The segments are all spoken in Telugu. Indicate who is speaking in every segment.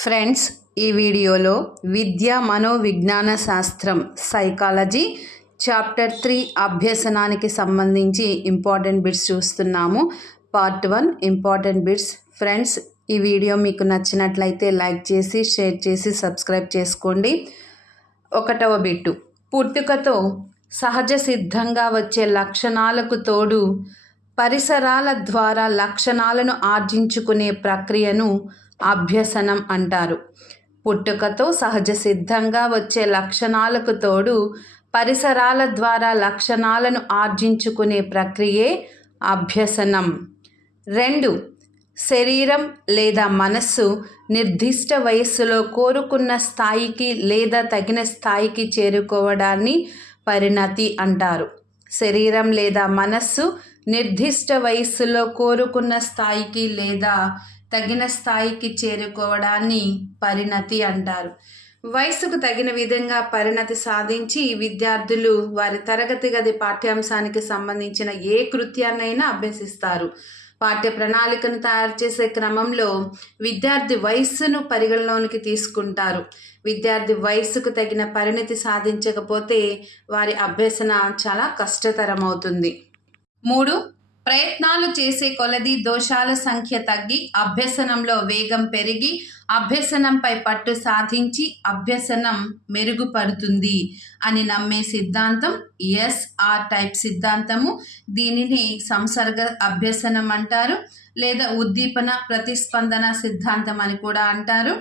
Speaker 1: ఫ్రెండ్స్ ఈ వీడియోలో విద్య మనోవిజ్ఞాన శాస్త్రం సైకాలజీ చాప్టర్ త్రీ అభ్యసనానికి సంబంధించి ఇంపార్టెంట్ బిట్స్ చూస్తున్నాము. Part one important bits friends ఈ వీడియో మీకు నచ్చినట్లయితే లైక్ చేసి షేర్ చేసి సబ్స్క్రైబ్ చేసుకోండి. ఒకటవ బిట్టు. పుట్టుకతో సహజ సిద్ధంగా వచ్చే లక్షణాలకు తోడు పరిసరాల ద్వారా లక్షణాలను ఆర్జించుకునే ప్రక్రియను అభ్యసనం అంటారు. పుట్టుకతో సహజ సిద్ధంగా వచ్చే లక్షణాలకు తోడు పరిసరాల ద్వారా లక్షణాలను ఆర్జించుకునే ప్రక్రియే అభ్యసనం. రెండు శరీరం లేదా మనస్సు నిర్దిష్ట వయస్సులో కోరుకున్న స్థాయికి లేదా తగిన స్థాయికి చేరుకోవడాన్ని పరిణతి అంటారు. శరీరం లేదా మనస్సు నిర్దిష్ట వయస్సులో కోరుకున్న స్థాయికి లేదా తగిన స్థాయికి చేరుకోవడాన్ని పరిణతి అంటారు. వయసుకు తగిన విధంగా పరిణతి సాధించి విద్యార్థులు వారి తరగతి గది పాఠ్యాంశానికి సంబంధించిన ఏ కృత్యాన్నైనా అభ్యసిస్తారు. పాఠ్య ప్రణాళికను తయారు చేసే క్రమంలో విద్యార్థి వయస్సును పరిగణలోనికి తీసుకుంటారు. విద్యార్థి వయస్సుకు తగిన పరిణతి సాధించకపోతే వారి అభ్యసన చాలా కష్టతరం అవుతుంది మూడు ప్రయత్నాలు చేసే కొలది దోషాల సంఖ్య తగ్గి అభ్యసనంలో వేగం పెరిగి అభ్యసనంపై పట్టు సాధించి అభ్యసనం మెరుగుపడుతుంది అని నమ్మే సిద్ధాంతం ఎస్ఆర్ టైప్ సిద్ధాంతము. దీనిని సంసర్గ అభ్యసనం అంటారు లేదా ఉద్దీపన ప్రతిస్పందన సిద్ధాంతం అని కూడా అంటారు.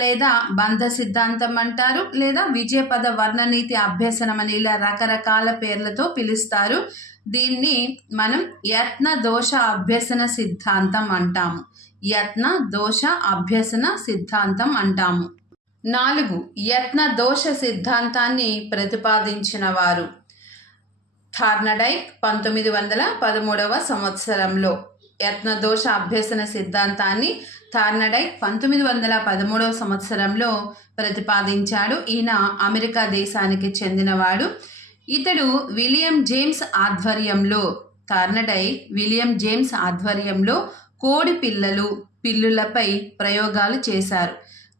Speaker 1: లేదా బంధ సిద్ధాంతం అంటారు లేదా విజయపద వర్ణనీతి అభ్యసనం అని ఇలా రకరకాల పేర్లతో పిలుస్తారు. దీన్ని మనం యత్న దోష అభ్యసన సిద్ధాంతం అంటాము. యత్న దోష అభ్యసన సిద్ధాంతం అంటాము. నాలుగు యత్న దోష సిద్ధాంతాన్ని ప్రతిపాదించిన వారు. థార్నడైక్ పంతొమ్మిది వందల పదమూడవ సంవత్సరంలో యత్న దోష అభ్యసన సిద్ధాంతాన్ని థార్నడైక్ పంతొమ్మిది వందల పదమూడవ సంవత్సరంలో ప్రతిపాదించాడు. ఈయన అమెరికా దేశానికి చెందినవాడు. ఇతడు విలియం జేమ్స్ ఆధ్వర్యంలో థార్నడై విలియం జేమ్స్ ఆధ్వర్యంలో కోడి పిల్లలు పిల్లులపై ప్రయోగాలు చేశారు.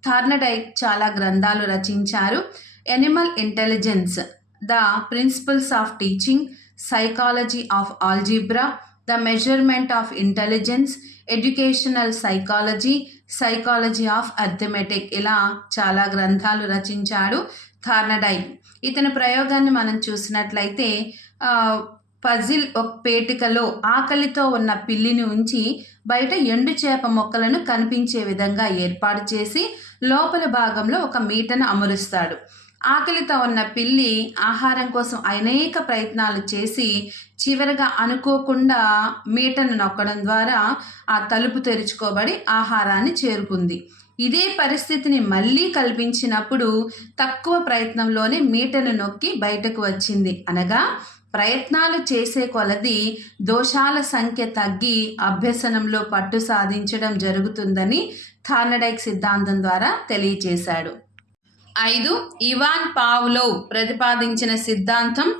Speaker 1: థార్నడైక్ చాలా గ్రంథాలు రచించారు. Animal intelligence the principles of teaching psychology of algebra the measurement of intelligence educational psychology psychology of arithmetic ఇలా చాలా గ్రంథాలు రచించాడు థార్నడైన్. ఇతని ప్రయోగాన్ని మనం చూసినట్లయితే పజిల్ ఒక పేటికలో ఆకలితో ఉన్న పిల్లిని ఉంచి బయట ఎండు చేప మొక్కలను కనిపించే విధంగా ఏర్పాటు చేసి లోపల భాగంలో ఒక మీటను అమరుస్తాడు. ఆకలితో ఉన్న పిల్లి ఆహారం కోసం అనేక ప్రయత్నాలు చేసి చివరగా అనుకోకుండా మీటను నొక్కడం ద్వారా ఆ తలుపు తెరుచుకోబడి ఆహారాన్ని చేరుకుంది. ఇదే పరిస్థితిని మళ్ళీ కల్పించినప్పుడు తక్కువ ప్రయత్నంలోనే మీటను నొక్కి బయటకు వచ్చింది. అనగా ప్రయత్నాలు చేసే కొలది దోషాల సంఖ్య తగ్గి అభ్యసనంలో పట్టు సాధించడం జరుగుతుందని థార్నడైక్ సిద్ధాంతం ద్వారా తెలియచేశాడు ఐదు ఇవాన్ పావ్లో ప్రతిపాదించిన సిద్ధాంతం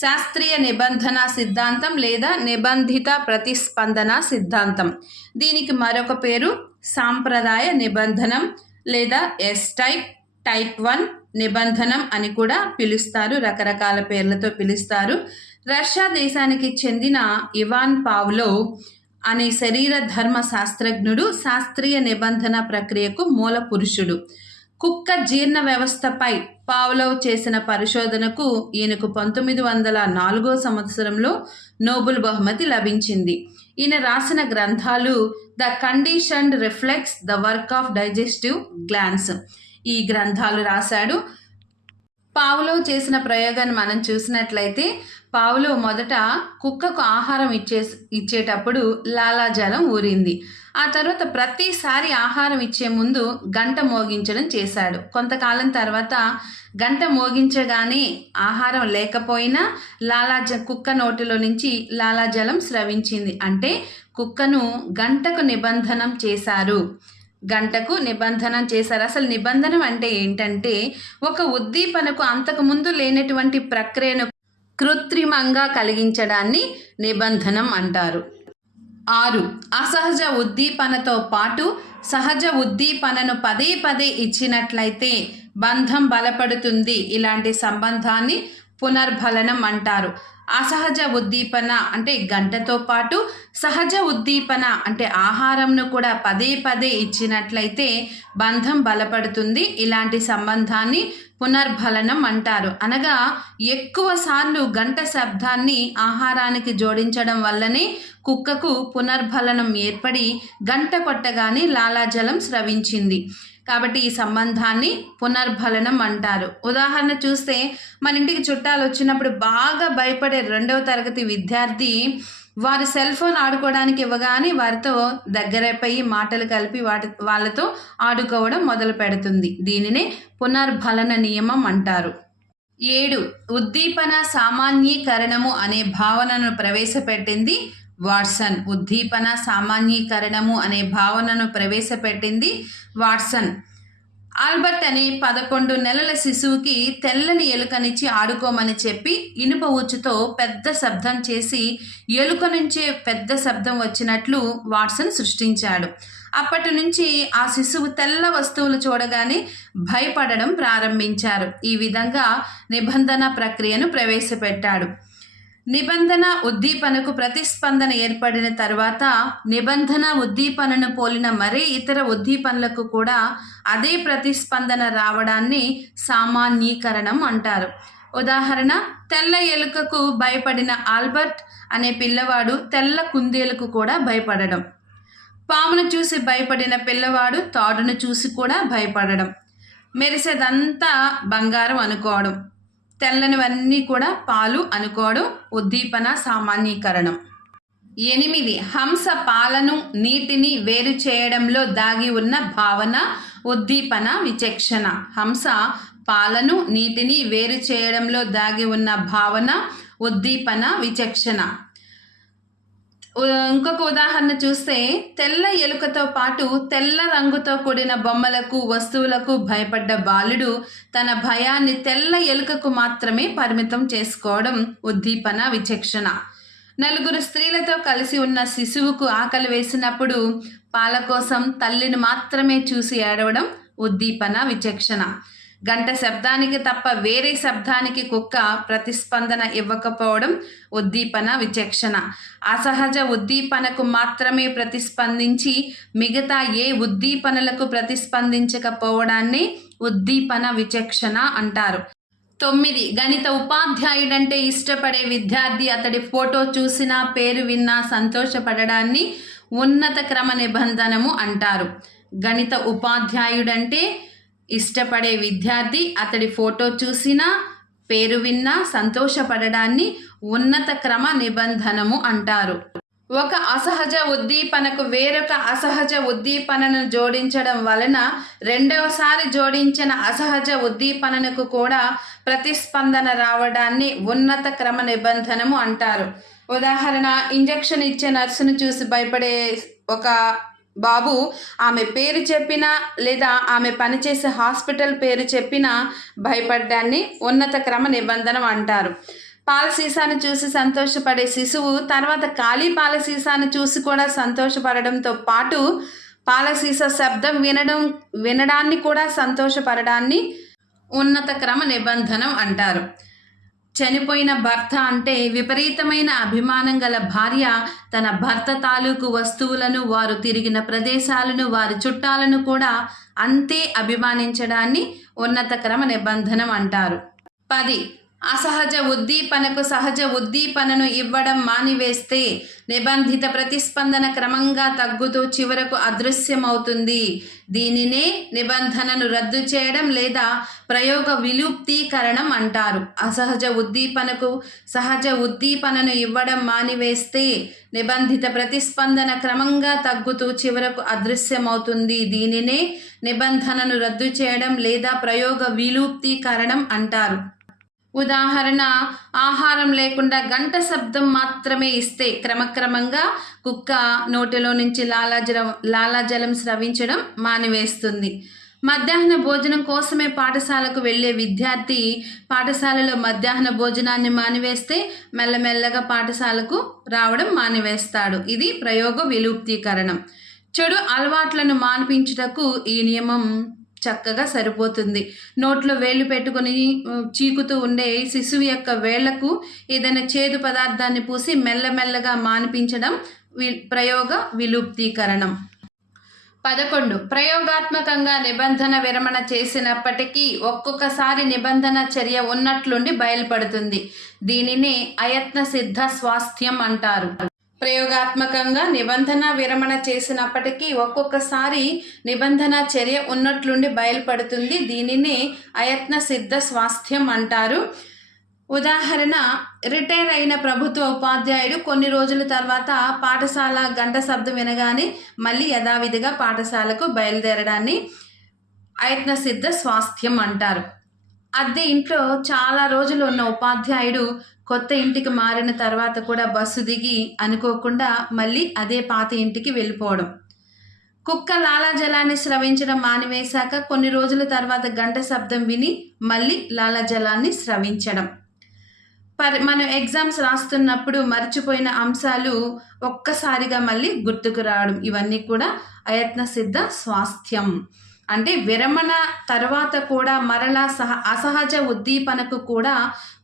Speaker 1: శాస్త్రీయ నిబంధన సిద్ధాంతం లేదా నిబంధిత ప్రతిస్పందన సిద్ధాంతం. దీనికి మరొక పేరు సాంప్రదాయ నిబంధనం లేదా ఎస్ టైప్ టైప్ వన్ నిబంధనం అని కూడా పిలుస్తారు రకరకాల పేర్లతో పిలుస్తారు. రష్యా దేశానికి చెందిన ఇవాన్ పావ్లో అనే శరీర ధర్మ శాస్త్రజ్ఞుడు శాస్త్రీయ నిబంధన ప్రక్రియకు మూల పురుషుడు. కుక్క జీర్ణ వ్యవస్థపై పావ్లవ్ చేసిన పరిశోధనకు ఈయనకు పంతొమ్మిది వందల నాలుగో సంవత్సరంలో నోబెల్ బహుమతి లభించింది. ఈయన రాసిన గ్రంథాలు the conditioned reflex the work of digestive glands. ఈ గ్రంథాలు రాశాడు పావులో చేసిన ప్రయోగాన్ని మనం చూసినట్లయితే పావులో మొదట కుక్కకు ఆహారం ఇచ్చే ఇచ్చేటప్పుడు లాలాజలం ఊరింది. ఆ తర్వాత ప్రతిసారి ఆహారం ఇచ్చే ముందు గంట మోగించడం చేశాడు. కొంతకాలం తర్వాత గంట మోగించగానే ఆహారం లేకపోయినా లాలాజ కుక్క నోటిలో నుంచి లాలాజలం స్రవించింది. అంటే కుక్కను గంటకు నిబంధనం చేశారు. గంటకు నిబంధన చేశారు. అసలు నిబంధన అంటే ఏంటంటే ఒక ఉద్దీపనకు అంతకుముందు లేనటువంటి ప్రక్రియను కృత్రిమంగా కలిగించడాన్ని నిబంధనం అంటారు. ఆరు అసహజ ఉద్దీపనతో పాటు సహజ ఉద్దీపనను పదే పదే ఇచ్చినట్లయితే బంధం బలపడుతుంది. ఇలాంటి సంబంధాన్ని పునర్బలనం అంటారు. అసహజ ఉద్దీపన అంటే గంటతో పాటు సహజ ఉద్దీపన అంటే ఆహారంను కూడా పదే పదే ఇచ్చినట్లయితే బంధం బలపడుతుంది. ఇలాంటి సంబంధాన్ని పునర్బలనం అంటారు. అనగా ఎక్కువ సార్లు గంట శబ్దాన్ని ఆహారానికి జోడించడం వల్లనే కుక్కకు పునర్బలనం ఏర్పడి గంట కొట్టగానే లాలాజలం స్రవించింది. కాబట్టి ఈ సంబంధాన్ని పునర్బలనం అంటారు. ఉదాహరణ చూస్తే మన ఇంటికి చుట్టాలు వచ్చినప్పుడు బాగా భయపడే రెండవ తరగతి విద్యార్థి వారి సెల్ ఫోన్ ఆడుకోవడానికి ఇవ్వగానే వారితో దగ్గరైపోయి మాటలు కలిపి వాటి వాళ్ళతో ఆడుకోవడం మొదలు పెడుతుంది. దీనినే పునర్బలన నియమం అంటారు. ఏడు ఉద్దీపన సామాన్యీకరణము అనే భావనను ప్రవేశపెట్టింది వాట్సన్ ఉద్దీపన సామాన్యీకరణము అనే భావనను ప్రవేశపెట్టింది వాట్సన్. ఆల్బర్ట్ అనే పదకొండు నెలల శిశువుకి తెల్లని ఎలుకనిచ్చి ఆడుకోమని చెప్పి ఇనుప ఉచ్చుతో పెద్ద శబ్దం చేసి ఎలుక నుంచే పెద్ద శబ్దం వచ్చినట్లు వాట్సన్ సృష్టించాడు. అప్పటి నుంచి ఆ శిశువు తెల్ల వస్తువులు చూడగానే భయపడడం ప్రారంభించారు. ఈ విధంగా నిబంధన ప్రక్రియను ప్రవేశపెట్టాడు. నిబంధన ఉద్దీపనకు ప్రతిస్పందన ఏర్పడిన తర్వాత నిబంధన ఉద్దీపనను పోలిన మరే ఇతర ఉద్దీపనలకు కూడా అదే ప్రతిస్పందన రావడాన్ని సామాన్యీకరణం అంటారు. ఉదాహరణ తెల్ల ఎలుకకు భయపడిన ఆల్బర్ట్ అనే పిల్లవాడు తెల్ల కుందేలకు కూడా భయపడడం. పామును చూసి భయపడిన పిల్లవాడు తాడును చూసి కూడా భయపడడం. మెరిసేదంతా బంగారం అనుకోవడం. తెల్లనివన్నీ కూడా పాలు అనుకోవడం ఉద్దీపన సామాన్యీకరణం. ఎనిమిది హంస పాలను నీటిని వేరు చేయడంలో దాగి ఉన్న భావన ఉద్దీపన విచక్షణ. హంస పాలను నీటిని వేరు చేయడంలో దాగి ఉన్న భావన ఉద్దీపన విచక్షణ. ఇంకొక ఉదాహరణ చూస్తే తెల్ల ఎలుకతో పాటు తెల్ల రంగుతో కూడిన బొమ్మలకు వస్తువులకు భయపడ్డ బాలుడు తన భయాన్ని తెల్ల ఎలుకకు మాత్రమే పరిమితం చేసుకోవడం ఉద్దీపన విచక్షణ. నలుగురు స్త్రీలతో కలిసి ఉన్న శిశువుకు ఆకలి వేసినప్పుడు పాల కోసం తల్లిని మాత్రమే చూసి ఏడవడం ఉద్దీపన విచక్షణ. గంట శబ్దానికి తప్ప వేరే శబ్దానికి కుక్క ప్రతిస్పందన ఇవ్వకపోవడం ఉద్దీపన విచక్షణ. అసహజ ఉద్దీపనకు మాత్రమే ప్రతిస్పందించి మిగతా ఏ ఉద్దీపనలకు ప్రతిస్పందించకపోవడాన్ని ఉద్దీపన విచక్షణ అంటారు. తొమ్మిది. గణిత ఉపాధ్యాయుడంటే ఇష్టపడే విద్యార్థి అతడి ఫోటో చూసినా పేరు విన్నా సంతోషపడడాన్ని ఉన్నత క్రమ నిబంధనము అంటారు. గణిత ఉపాధ్యాయుడంటే ఇష్టపడే విద్యార్థి అతడి ఫోటో చూసినా పేరు విన్నా సంతోషపడడాన్ని ఉన్నత క్రమ నిబంధనము అంటారు. ఒక అసహజ ఉద్దీపనకు వేరొక అసహజ ఉద్దీపనను జోడించడం వలన రెండవసారి జోడించిన అసహజ ఉద్దీపనకు కూడా ప్రతిస్పందన రావడాన్ని ఉన్నత క్రమ నిబంధనము అంటారు. ఉదాహరణ ఇంజెక్షన్ ఇచ్చే నర్సును చూసి భయపడే ఒక బాబు ఆమె పేరు చెప్పినా లేదా ఆమె పనిచేసే హాస్పిటల్ పేరు చెప్పినా భయపడ్డాన్ని ఉన్నత క్రమ నిబంధన అంటారు. పాల సీసాను చూసి సంతోషపడే శిశువు తర్వాత ఖాళీ పాల సీసాను చూసి కూడా సంతోషపడడంతో పాటు పాల సీసా శబ్దం వినడం వినడాన్ని కూడా సంతోషపడడాన్ని ఉన్నత క్రమ నిబంధనం అంటారు. చనిపోయిన భర్త అంటే విపరీతమైన అభిమానం గల భార్య తన భర్త తాలూకు వస్తువులను వారు తిరిగిన ప్రదేశాలను వారి చుట్టాలను కూడా అంతే అభిమానించడాన్ని ఉన్నత క్రమ నిబంధనం అంటారు. పది అసహజ ఉద్దీపనకు సహజ ఉద్దీపనను ఇవ్వడం మానివేస్తే నిబంధిత ప్రతిస్పందన క్రమంగా తగ్గుతూ చివరకు అదృశ్యమవుతుంది. దీనినే నిబంధనను రద్దు చేయడం లేదా ప్రయోగ విలుప్తీకరణం అంటారు. అసహజ ఉద్దీపనకు సహజ ఉద్దీపనను ఇవ్వడం మానివేస్తే నిబంధిత ప్రతిస్పందన క్రమంగా తగ్గుతూ చివరకు అదృశ్యమవుతుంది. దీనినే నిబంధనను రద్దు చేయడం లేదా ప్రయోగ విలుప్తీకరణం అంటారు. ఉదాహరణ ఆహారం లేకుండా గంట శబ్దం మాత్రమే ఇస్తే క్రమక్రమంగా కుక్క నోటిలో నుంచి లాలాజలం లాలాజలం స్రవించడం మానివేస్తుంది. మధ్యాహ్న భోజనం కోసమే పాఠశాలకు వెళ్ళే విద్యార్థి పాఠశాలలో మధ్యాహ్న భోజనాన్ని మానివేస్తే మెల్లమెల్లగా పాఠశాలకు రావడం మానివేస్తాడు. ఇది ప్రయోగ విలుప్తీకరణం. చెడు అలవాట్లను మాన్పించుటకు ఈ నియమం చక్కగా సరిపోతుంది. నోట్లో వేళ్ళు పెట్టుకొని చీకుతూ ఉండే శిశువు యొక్క వేళ్ళకు ఏదైనా చేదు పదార్థాన్ని పూసి మెల్లమెల్లగా మానిపించడం వి ప్రయోగ విలుప్తీకరణం. పదకొండు. ప్రయోగాత్మకంగా నిబంధన విరమణ చేసినప్పటికీ ఒక్కొక్కసారి నిబంధన చర్య ఉన్నట్లుండి బయలుపడుతుంది. దీనిని అయత్న సిద్ధ స్వాస్థ్యం అంటారు. ప్రయోగాత్మకంగా నిబంధన విరమణ చేసినప్పటికీ ఒక్కొక్కసారి నిబంధన చర్య ఉన్నట్లుండి బయలుపడుతుంది. దీనినే అయత్న సిద్ధ స్వాస్థ్యం అంటారు. ఉదాహరణ రిటైర్ అయిన ప్రభుత్వ ఉపాధ్యాయుడు కొన్ని రోజుల తర్వాత పాఠశాల గంట శబ్దం వినగానే మళ్ళీ యథావిధిగా పాఠశాలకు బయలుదేరడాన్ని అయత్న సిద్ధ స్వాస్థ్యం అంటారు. అద్దె ఇంట్లో చాలా రోజులు ఉన్న ఉపాధ్యాయుడు కొత్త ఇంటికి మారిన తర్వాత కూడా బస్సు దిగి అనుకోకుండా మళ్ళీ అదే పాత ఇంటికి వెళ్ళిపోవడం. కుక్క లాలాజలాన్ని స్రవించడం మానివేశాక కొన్ని రోజుల తర్వాత గంట శబ్దం విని మళ్ళీ లాలాజలాన్ని స్రవించడం. పరి మనం ఎగ్జామ్స్ రాస్తున్నప్పుడు మర్చిపోయిన అంశాలు ఒక్కసారిగా మళ్ళీ గుర్తుకు రావడం. ఇవన్నీ కూడా అయత్న సిద్ధ స్వాస్థ్యం. అంటే విరమణ తర్వాత కూడా మరలా సహ అసహజ ఉద్దీపనకు కూడా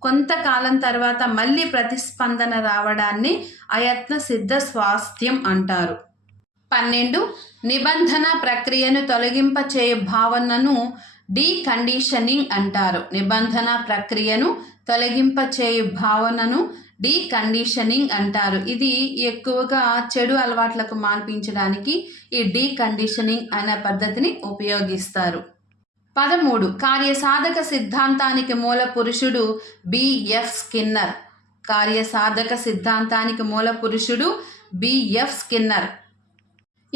Speaker 1: కొంతకాలం తర్వాత మళ్ళీ ప్రతిస్పందన రావడాన్ని అయత్న సిద్ధ స్వాస్థ్యం అంటారు. పన్నెండు నిబంధన ప్రక్రియను తొలగింపచేయ భావనను డీకండిషనింగ్ అంటారు. నిబంధన ప్రక్రియను తొలగింపచేయు భావనను డీ కండిషనింగ్ అంటారు. ఇది ఎక్కువగా చెడు అలవాట్లకు మాన్పించడానికి ఈ డీ కండిషనింగ్ అనే పద్ధతిని ఉపయోగిస్తారు. పదమూడు కార్యసాధక సిద్ధాంతానికి మూల పురుషుడు బిఎఫ్ స్కిన్నర్ కార్యసాధక సిద్ధాంతానికి మూల పురుషుడు బిఎఫ్ స్కిన్నర్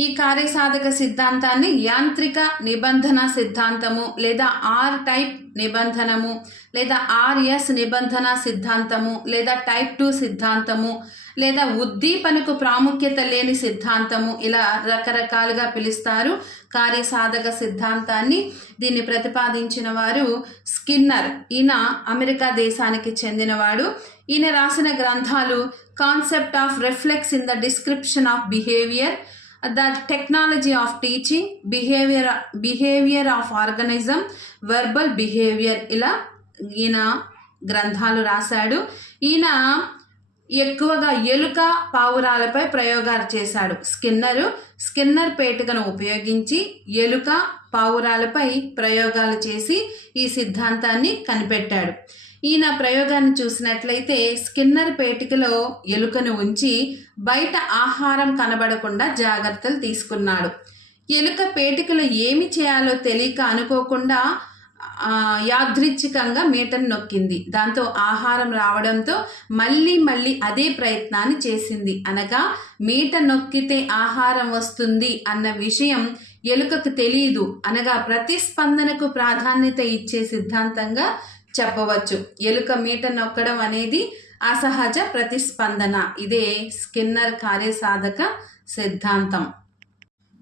Speaker 1: ఈ కార్యసాధక సిద్ధాంతాన్ని యాంత్రిక నిబంధన సిద్ధాంతము లేదా ఆర్ టైప్ నిబంధనము లేదా ఆర్ఎస్ నిబంధన సిద్ధాంతము లేదా టైప్ టూ సిద్ధాంతము లేదా ఉద్దీపనకు ప్రాముఖ్యత లేని సిద్ధాంతము ఇలా రకరకాలుగా పిలుస్తారు. కార్యసాధక సిద్ధాంతాన్ని దీన్ని ప్రతిపాదించిన వారు స్కిన్నర్. ఈయన అమెరికా దేశానికి చెందినవాడు. ఈయన రాసిన గ్రంథాలు concept of reflex in the description of behaviour the technology of teaching behaviour behaviour of organism verbal behaviour ఇలా ఈయన గ్రంథాలు రాశాడు. ఈయన ఎక్కువగా ఎలుక పావురాలపై ప్రయోగాలు చేశాడు. స్కిన్నరు స్కిన్నర్ పేటికను ఉపయోగించి ఎలుక పావురాలపై ప్రయోగాలు చేసి ఈ సిద్ధాంతాన్ని కనిపెట్టాడు. ఈయన ప్రయోగాన్ని చూసినట్లయితే స్కిన్నర్ పేటికలో ఎలుకను ఉంచి బయట ఆహారం కనబడకుండా జాగ్రత్తలు తీసుకున్నాడు. ఎలుక పేటికలో ఏమి చేయాలో తెలియక అనుకోకుండా యాదృచ్ఛికంగా మీటను నొక్కింది. దాంతో ఆహారం రావడంతో మళ్ళీ మళ్ళీ అదే ప్రయత్నాన్ని చేసింది. అనగా మీట నొక్కితే ఆహారం వస్తుంది అన్న విషయం ఎలుకకు తెలియదు అనగా ప్రతిస్పందనకు ప్రాధాన్యత ఇచ్చే సిద్ధాంతంగా చెప్పవచ్చు. ఎలుక మీట నొక్కడం అనేది అసహజ ప్రతిస్పందన. ఇదే స్కిన్నర్ కార్యసాధక సిద్ధాంతం.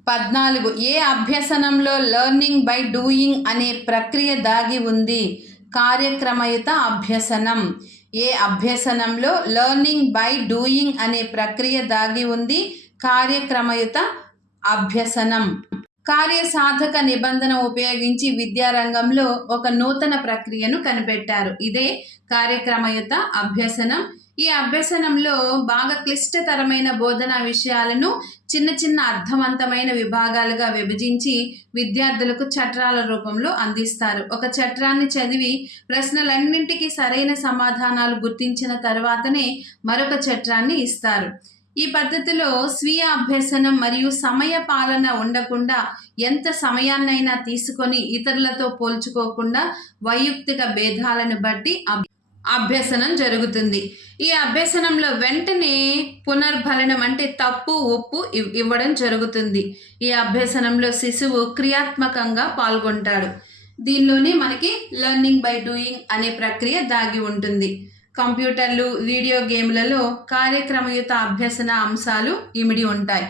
Speaker 1: పద్నాలుగు. ఏ అభ్యసనంలో లెర్నింగ్ బై డూయింగ్ అనే ప్రక్రియ దాగి ఉంది? కార్యక్రమయుత అభ్యసనం. ఏ అభ్యసనంలో లెర్నింగ్ బై డూయింగ్ అనే ప్రక్రియ దాగి ఉంది? కార్యక్రమయుత అభ్యసనం. కార్యసాధక నిబంధన ఉపయోగించి విద్యారంగంలో ఒక నూతన ప్రక్రియను కనిపెట్టారు. ఇదే కార్యక్రమయుత అభ్యసనం. ఈ అభ్యసనంలో బాగా క్లిష్టతరమైన బోధనా విషయాలను చిన్న చిన్న అర్థవంతమైన విభాగాలుగా విభజించి విద్యార్థులకు చట్రాల రూపంలో అందిస్తారు. ఒక చట్రాన్ని చదివి ప్రశ్నలన్నింటికీ సరైన సమాధానాలు గుర్తించిన తర్వాతనే మరొక చట్రాన్ని ఇస్తారు. ఈ పద్ధతిలో స్వీయ అభ్యసనం మరియు సమయ పాలన ఉండకుండా ఎంత సమయాన్నైనా తీసుకొని ఇతరులతో పోల్చుకోకుండా వైయక్తిక భేదాలను బట్టి అభ్యసనం జరుగుతుంది. ఈ అభ్యసనంలో వెంటనే పునర్భలనం అంటే తప్పు ఒప్పు ఇవ్వడం జరుగుతుంది. ఈ అభ్యసనంలో శిశువు క్రియాత్మకంగా పాల్గొంటాడు. దీనిలోనే మనకి లెర్నింగ్ బై డూయింగ్ అనే ప్రక్రియ దాగి ఉంటుంది. కంప్యూటర్లు వీడియో గేమ్లలో కార్యక్రమయుత అభ్యసన అంశాలు ఇమిడి ఉంటాయి.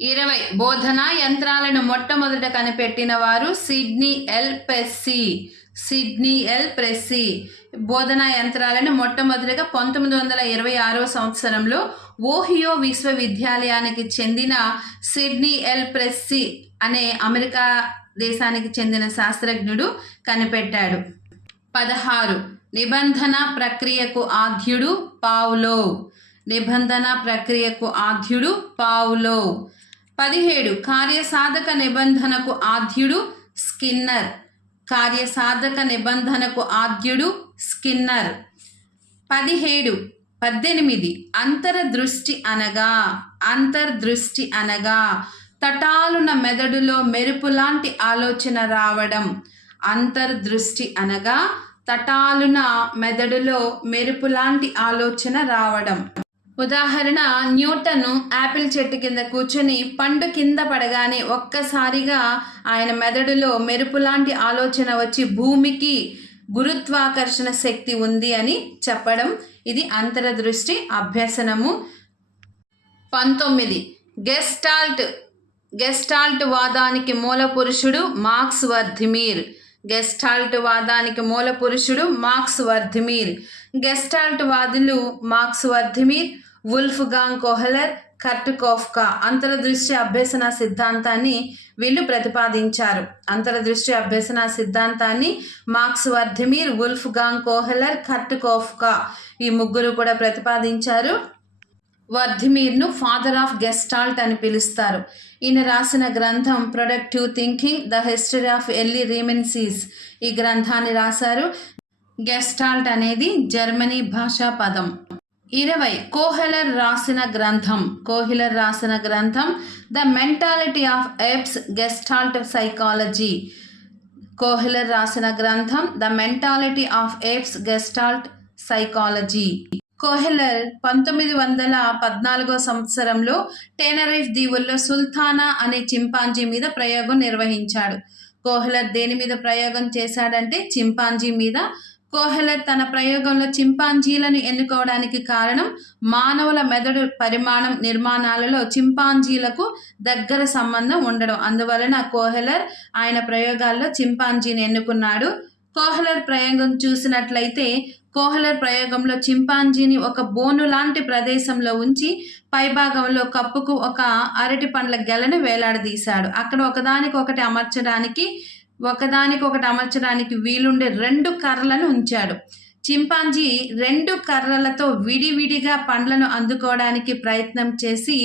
Speaker 1: ఇరవై బోధనా యంత్రాలను మొట్టమొదట కనిపెట్టిన వారు Sidney L Pressey. Sidney L Pressey. బోధనా యంత్రాలను మొట్టమొదటిగా పంతొమ్మిది వందల ఇరవై ఆరో సంవత్సరంలో ఓహియో విశ్వవిద్యాలయానికి చెందిన సిడ్నీ ఎల్ ప్రెస్సీ అనే అమెరికా దేశానికి చెందిన శాస్త్రజ్ఞుడు కనిపెట్టాడు. పదహారు నిబంధన ప్రక్రియకు ఆద్యుడు పావులో. నిబంధన ప్రక్రియకు ఆద్యుడు పావులో. పదిహేడు. కార్యసాధక నిబంధనకు ఆద్యుడు స్కిన్నర్. కార్యసాధక నిబంధనకు ఆద్యుడు స్కిన్నర్. పదిహేడు. పద్దెనిమిది. అంతర్దృష్టి అనగా అంతర్దృష్టి అనగా తటాలున మెదడులో మెరుపు లాంటి ఆలోచన రావడం. అంతర్దృష్టి అనగా తటాలున మెదడులో మెరుపులాంటి ఆలోచన రావడం. ఉదాహరణ న్యూటన్ యాపిల్ చెట్టు కింద కూర్చొని పండు కింద పడగానే ఒక్కసారిగా ఆయన మెదడులో మెరుపులాంటి ఆలోచన వచ్చి భూమికి గురుత్వాకర్షణ శక్తి ఉంది అని చెప్పడం. ఇది అంతరదృష్టి అభ్యసనము. పంతొమ్మిది. గెస్టాల్ట్ గెస్టాల్ట్ వాదానికి మూల పురుషుడు మార్క్స్ వర్ధిమీర్. గెస్టాల్ట్ వాదానికి మూల పురుషుడు మార్క్స్ వర్ధిమీర్. గెస్టాల్ట్ వాదులు Max Wertheimer Wolfgang Kohler Kurt Koffka అంతర్దృష్టి అభ్యసన సిద్ధాంతాన్ని వీళ్ళు ప్రతిపాదించారు. అంతర్దృష్టి అభ్యసన సిద్ధాంతాన్ని marks Wertheimer Wolfgang Kohler Kurt Koffka ఈ ముగ్గురు కూడా ప్రతిపాదించారు. వర్ధిమీర్ను ఫాదర్ ఆఫ్ గెస్టాల్ట్ అని పిలుస్తారు. ఈయన రాసిన గ్రంథం productive thinking the history of LG రీమెన్సీస్ ఈ గ్రంథాన్ని రాశారు గెస్టాల్ట్ అనేది జర్మనీ భాషా పదం. ఇరవై కోహెలర్ రాసిన గ్రంథం. కోహిలర్ రాసిన గ్రంథం the mentality of apes Gestalt psychology Kohler రాసిన గ్రంథం the mentality of apes Gestalt psychology Kohler పంతొమ్మిది వందల పద్నాలుగో సంవత్సరంలో టేనరీఫ్ దీవుల్లో సుల్తానా అనే చింపాంజీ మీద ప్రయోగం నిర్వహించాడు. కోహెలర్ దేని మీద ప్రయోగం చేశాడంటే చింపాంజీ మీద. కోహెలర్ తన ప్రయోగంలో చింపాంజీలను ఎన్నుకోవడానికి కారణం మానవుల మెదడు పరిమాణం నిర్మాణాలలో చింపాంజీలకు దగ్గర సంబంధం ఉండడం. అందువలన కోహెలర్ ఆయన ప్రయోగాల్లో చింపాంజీని ఎన్నుకున్నాడు. కోహ్లర్ ప్రయోగం చూసినట్లయితే కోహ్లర్ ప్రయోగంలో చింపాంజీని ఒక బోను లాంటి ప్రదేశంలో ఉంచి పైభాగంలో కప్పుకు ఒక అరటి పండ్ల గెలను వేలాడదీశాడు. అక్కడ ఒకదానికి ఒకటి అమర్చడానికి ఒకదానికి ఒకటి అమర్చడానికి వీలుండే రెండు కర్రలను ఉంచాడు. చింపాంజీ రెండు కర్రలతో విడివిడిగా పండ్లను అందుకోవడానికి ప్రయత్నం చేసి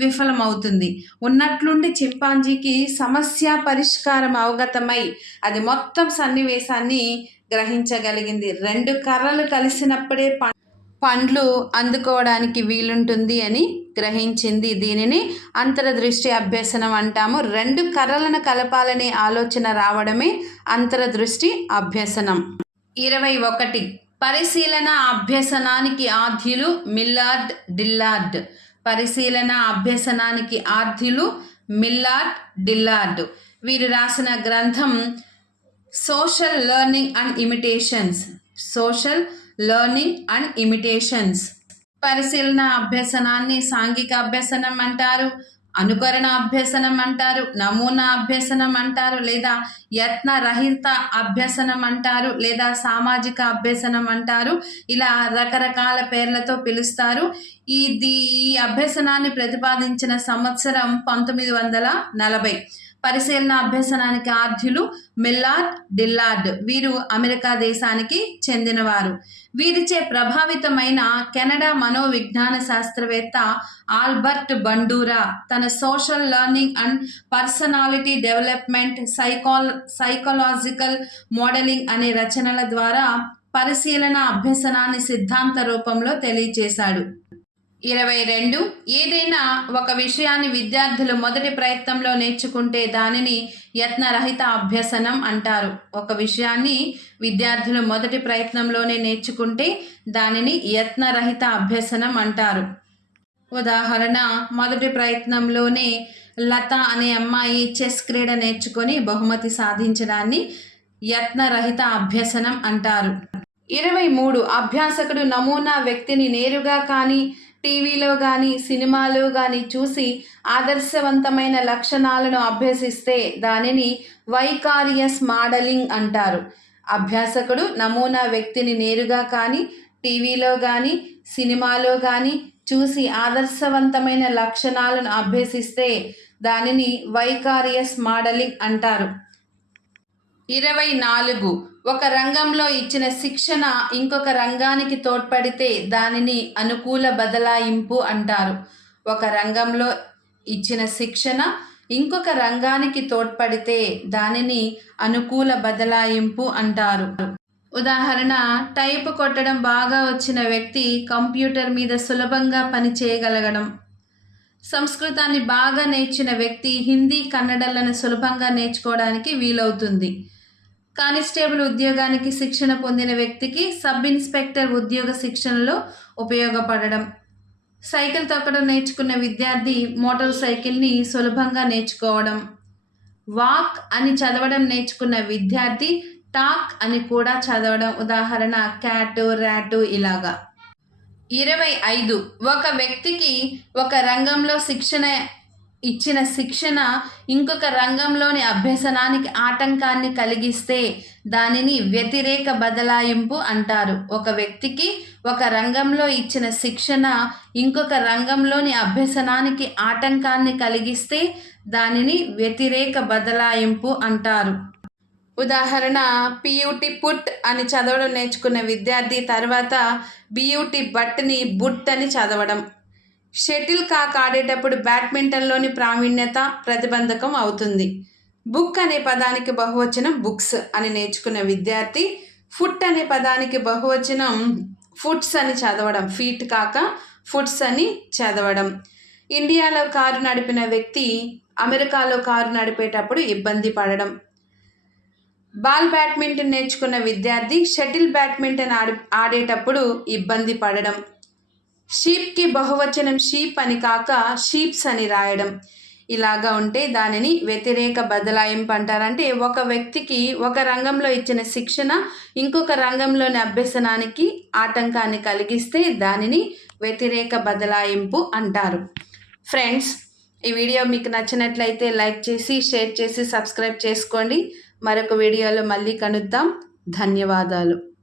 Speaker 1: విఫలమవుతుంది. ఉన్నట్లుండి చింపాంజీకి సమస్య పరిష్కారం అవగతమై అది మొత్తం సన్నివేశాన్ని గ్రహించగలిగింది. రెండు కర్రలు కలిసినప్పుడే పండ్లు అందుకోవడానికి వీలుంటుంది అని గ్రహించింది. దీనిని అంతరదృష్టి అభ్యసనం అంటాము. రెండు కర్రలను కలపాలనే ఆలోచన రావడమే అంతరదృష్టి అభ్యసనం. ఇరవై ఒకటి. పరిశీలన అభ్యసనానికి ఆద్యులు మిల్లార్డ్ డిల్లార్డ్. పరిశీలన అభ్యసనానికి ఆద్యులు మిల్లార్డ్ డిల్లార్డ్. వీరు రాసిన గ్రంథం social learning and imitations social learning and imitations పరిశీలన అభ్యసనాన్ని సాంఘిక అభ్యసనం అంటారు అనుకరణ అభ్యసనం అంటారు నమూనా అభ్యసనం అంటారు లేదా యత్న రహిత అభ్యసనం అంటారు లేదా సామాజిక అభ్యసనం అంటారు ఇలా రకరకాల పేర్లతో పిలుస్తారు ఇది ఈ అభ్యసనాన్ని ప్రతిపాదించిన సంవత్సరం పంతొమ్మిది వందల నలభై పరిశీలన అభ్యసనానికి ఆర్ధ్యులు మిల్లార్డ్ డిల్లార్డ్. వీరు అమెరికా దేశానికి చెందినవారు. వీరిచే ప్రభావితమైన కెనడా మనోవిజ్ఞాన శాస్త్రవేత్త ఆల్బర్ట్ బండూరా తన social learning and personality development సైకాల్ psychological modelling అనే రచనల ద్వారా పరిశీలన అభ్యసనాన్ని సిద్ధాంత రూపంలో తెలియచేశాడు. ఇరవై రెండు. ఏదైనా ఒక విషయాన్ని విద్యార్థులు మొదటి ప్రయత్నంలో నేర్చుకుంటే దానిని యత్నరహిత అభ్యసనం అంటారు. ఒక విషయాన్ని విద్యార్థులు మొదటి ప్రయత్నంలోనే నేర్చుకుంటే దానిని యత్నరహిత అభ్యసనం అంటారు. ఉదాహరణ మొదటి ప్రయత్నంలోనే లత అనే అమ్మాయి చెస్ క్రీడ నేర్చుకొని బహుమతి సాధించడాన్ని యత్నరహిత అభ్యసనం అంటారు. ఇరవై మూడు. అభ్యాసకుడు నమూనా వ్యక్తిని నేరుగా కానీ టీవీలో కానీ సినిమాలో కానీ చూసి ఆదర్శవంతమైన లక్షణాలను అభ్యసిస్తే దానిని వైకారియస్ మోడలింగ్ అంటారు. అభ్యాసకుడు నమూనా వ్యక్తిని నేరుగా కానీ టీవీలో కానీ సినిమాలో కానీ చూసి ఆదర్శవంతమైన లక్షణాలను అభ్యసిస్తే దానిని వైకారియస్ మోడలింగ్ అంటారు. ఇరవై నాలుగు. ఒక రంగంలో ఇచ్చిన శిక్షణ ఇంకొక రంగానికి తోడ్పడితే దానిని అనుకూల బదలాయింపు అంటారు. ఒక రంగంలో ఇచ్చిన శిక్షణ ఇంకొక రంగానికి తోడ్పడితే దానిని అనుకూల బదలాయింపు అంటారు. ఉదాహరణ టైప్ కొట్టడం బాగా వచ్చిన వ్యక్తి కంప్యూటర్ మీద సులభంగా పని చేయగలగడం. సంస్కృతాన్ని బాగా నేర్చిన వ్యక్తి హిందీ కన్నడలను సులభంగా నేర్చుకోవడానికి వీలవుతుంది. కానిస్టేబుల్ ఉద్యోగానికి శిక్షణ పొందిన వ్యక్తికి సబ్ ఇన్స్పెక్టర్ ఉద్యోగ శిక్షణలో ఉపయోగపడడం. సైకిల్ తొక్కడం నేర్చుకున్న విద్యార్థి మోటార్ సైకిల్ని సులభంగా నేర్చుకోవడం. వాక్ అని చదవడం నేర్చుకున్న విద్యార్థి టాక్ అని కూడా చదవడం. ఉదాహరణ క్యాటు ర్యాటు ఇలాగా. ఇరవై ఐదు. ఒక వ్యక్తికి ఒక రంగంలో శిక్షణ ఇచ్చిన శిక్షణ ఇంకొక రంగంలోని అభ్యసనానికి ఆటంకాన్ని కలిగిస్తే దానిని వ్యతిరేక బదలాయింపు అంటారు. ఒక వ్యక్తికి ఒక రంగంలో ఇచ్చిన శిక్షణ ఇంకొక రంగంలోని అభ్యసనానికి ఆటంకాన్ని కలిగిస్తే దానిని వ్యతిరేక బదలాయింపు అంటారు. ఉదాహరణ పియూటి పుట్ అని చదవడం నేర్చుకున్న విద్యార్థి తర్వాత బియూటి బట్ని బుట్ అని చదవడం. షటిల్ కాక్ ఆడేటప్పుడు బ్యాడ్మింటన్లోని ప్రావీణ్యత ప్రతిబంధకం అవుతుంది. బుక్ అనే పదానికి బహువచనం బుక్స్ అని నేర్చుకున్న విద్యార్థి ఫుట్ అనే పదానికి బహువచనం ఫుట్స్ అని చదవడం ఫీట్ కాక ఫుట్స్ అని చదవడం. ఇండియాలో కారు నడిపిన వ్యక్తి అమెరికాలో కారు నడిపేటప్పుడు ఇబ్బంది పడడం. బాల్ బ్యాడ్మింటన్ నేర్చుకున్న విద్యార్థి షటిల్ బ్యాడ్మింటన్ ఆడి ఆడేటప్పుడు ఇబ్బంది పడడం. షీప్కి బహువచనం షీప్ అని కాక షీప్స్ అని రాయడం. ఇలాగా ఉంటే దానిని వ్యతిరేక బదలాయింపు అంటారంటే ఒక వ్యక్తికి ఒక రంగంలో ఇచ్చిన శిక్షణ ఇంకొక రంగంలోని అభ్యసనానికి ఆటంకాన్ని కలిగిస్తే దానిని వ్యతిరేక బదలాయింపు అంటారు. ఫ్రెండ్స్ ఈ వీడియో మీకు నచ్చినట్లయితే లైక్ చేసి షేర్ చేసి సబ్స్క్రైబ్ చేసుకోండి. మరొక వీడియోలో మళ్ళీ కలుద్దాం. ధన్యవాదాలు.